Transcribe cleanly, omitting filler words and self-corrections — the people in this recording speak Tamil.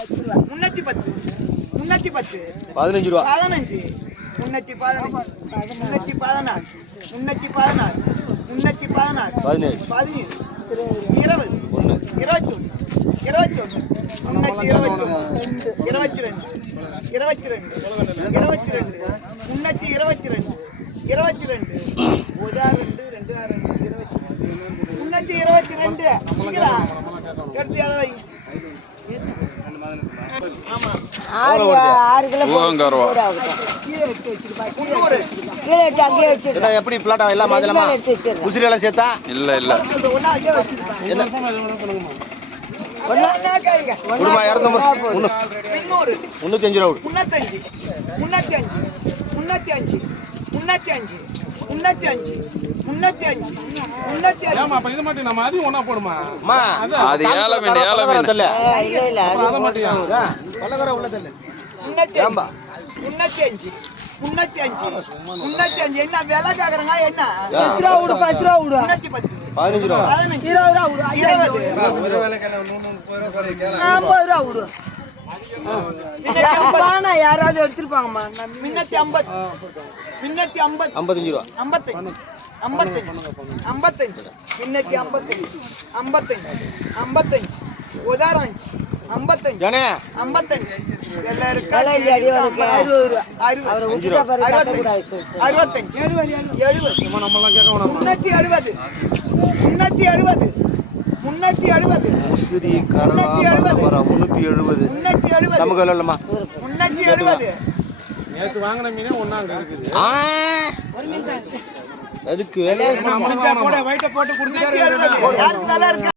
310 310 15 ரூபா 15 315 316 316 316 17 20 21 21 322 22 22 322 எப்படி பிளாட்டா எல்லாம் மாதலமா உசிரி எல்லாம் சேர்த்தா இல்ல இல்ல குடும்பம் 305 ரூபா 305 என்ன விலை கேக்குறங்க என்ன 10 ரூபா 15 ரூபா 20 ரூபா யாராவது எடுத்துருப்பாங்கம்மா 55 ரூபா 55 உதாரணம் 55 எல்லாரும் 370 உசிரி கரலா 370 நமக்கு இல்லம்மா 370 நேத்து வாங்குன மீனே ஒண்ணா அங்க இருக்குது அதுக்கு நம்ம கூட வைட்ட போட்டு குடுத்துட்டாரு. யாருக்கு நல்லா இருக்கு?